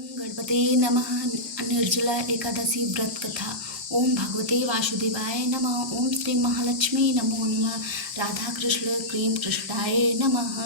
ओम गणपते नमः। निर्जला एकादशी व्रत कथा। ओम भगवते वासुदेवाय नमः। ओम श्री महालक्ष्मी नमो नमः। राधा कृष्ण क्रीम कृष्णाय नमः।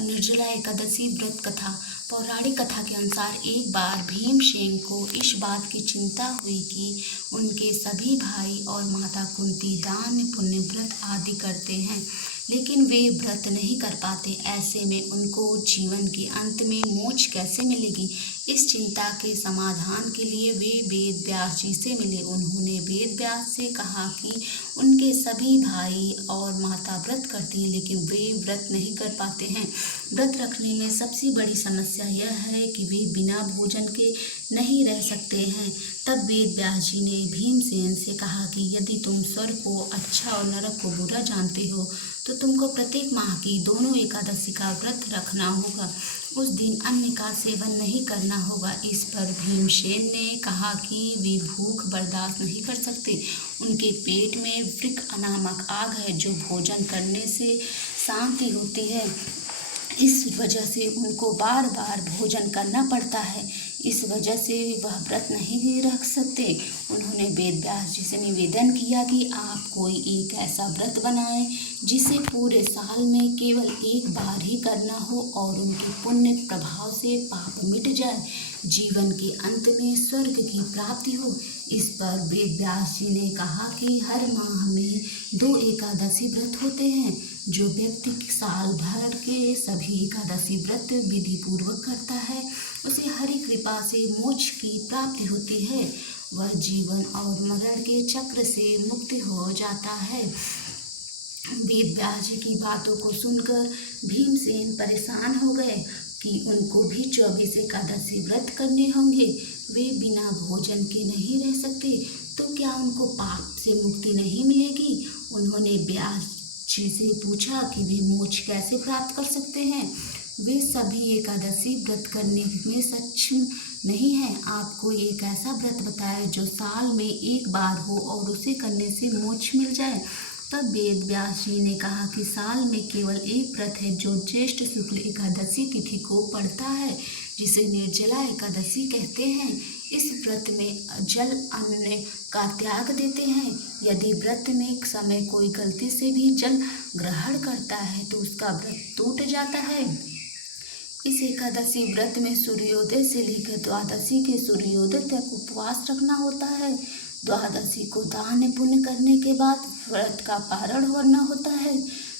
निर्जला एकादशी व्रत कथा। पौराणिक कथा के अनुसार एक बार भीमसेन को इस बात की चिंता हुई कि उनके सभी भाई और माता कुंती दान पुण्य व्रत आदि करते हैं, लेकिन वे व्रत नहीं कर पाते। ऐसे में उनको जीवन के अंत में मोक्ष कैसे मिलेगी? इस चिंता के समाधान के लिए वे वेद व्यास जी से मिले। उन्होंने वेद व्यास से कहा कि उनके सभी भाई और माता व्रत करती हैं, लेकिन वे व्रत नहीं कर पाते हैं। व्रत रखने में सबसे बड़ी समस्या यह है कि वे बिना भोजन के नहीं रह सकते हैं। तब वेद व्यास जी ने भीमसेन से कहा कि यदि तुम स्वर्ग को अच्छा और नरक को बुरा जानते हो तो तुमको प्रत्येक माह की दोनों एकादशी का व्रत रखना होगा। उस दिन अन्न का सेवन नहीं करना होगा। इस पर भीमसेन ने कहा कि वे भूख बर्दाश्त नहीं कर सकते। उनके पेट में वृक नामक आग है जो भोजन करने से शांति होती है। इस वजह से उनको बार बार भोजन करना पड़ता है। इस वजह से वह व्रत नहीं रख सकते। उन्होंने वेद व्यास जी से निवेदन किया कि आप कोई एक ऐसा व्रत बनाएं जिसे पूरे साल में केवल एक बार ही करना हो और उनके पुण्य प्रभाव से पाप मिट जाए, जीवन के अंत में स्वर्ग की प्राप्ति हो। इस पर वेद व्यास जी ने कहा कि हर माह में 2 एकादशी व्रत होते हैं। जो व्यक्ति साल भर के सभी एकादशी व्रत विधि पूर्वक करता है उसे हरि कृपा से मोक्ष की प्राप्ति होती है। वह जीवन और मरण के चक्र से मुक्त हो जाता है। वेद व्यास जी की बातों को सुनकर भीमसेन परेशान हो गए कि उनको भी 24 एकादशी व्रत करने होंगे। वे बिना भोजन के नहीं रह सकते, तो क्या उनको पाप से मुक्ति नहीं मिलेगी? उन्होंने व्यास जी से पूछा कि वे मोक्ष कैसे प्राप्त कर सकते हैं। वे सभी एकादशी व्रत करने में सक्षम नहीं हैं। आप कोई एक ऐसा व्रत बताएं जो साल में एक बार हो और उसे करने से मोक्ष मिल जाए। तब वेद व्यास जी ने कहा कि साल में केवल एक व्रत है जो ज्येष्ठ शुक्ल एकादशी तिथि को पड़ता है, जिसे निर्जला एकादशी कहते हैं। इस व्रत में जल अन्न का त्याग देते हैं। यदि व्रत में समय कोई गलती से भी जल ग्रहण करता है तो उसका व्रत टूट जाता है। इस एकादशी व्रत में सूर्योदय से लेकर द्वादशी के सूर्योदय तक उपवास रखना होता है। द्वादशी को दान पुण्य करने के बाद व्रत का पारण करना होता है।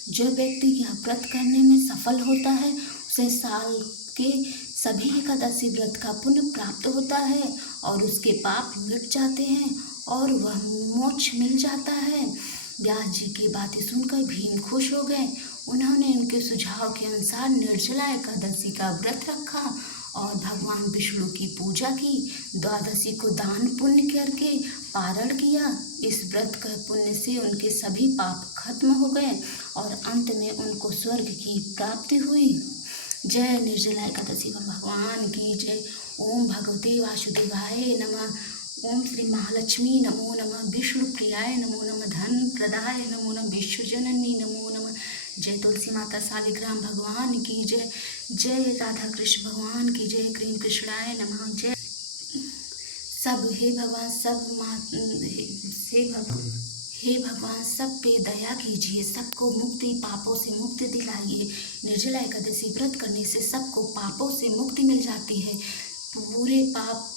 जो व्यक्ति यह व्रत करने में सफल होता है उसे साल के सभी एकादशी व्रत का पुण्य प्राप्त होता है और उसके पाप मिट जाते हैं और वह मोक्ष मिल जाता है। व्यास जी की बातें सुनकर भीम खुश हो गए। उन्होंने उनके सुझाव के अनुसार निर्जला एकादशी का व्रत रखा और भगवान विष्णु की पूजा की। द्वादशी को दान पुण्य करके पारण किया। इस व्रत के पुण्य से उनके सभी पाप खत्म हो गए और अंत में उनको स्वर्ग की प्राप्ति हुई। जय निर्जला एकादशी भगवान की जय। ओम भगवते वासुदेवाय नमः। ओम श्री महालक्ष्मी नमो नमः। विष्णु प्रियाय नमो नमः। धन प्रदाय नमो नमः। विश्वजननी नमो नमः। जय तुलसी माता शालिग्राम भगवान की जय। जय राधा कृष्ण भगवान की जय। क्रीम कृष्णाय नमः। जय सब हे भगवान हे भगवान सब पे दया कीजिए, सबको मुक्ति पापों से मुक्ति दिलाइए। निर्जला एकादशी व्रत करने से सबको पापों से मुक्ति मिल जाती है। पूरे पाप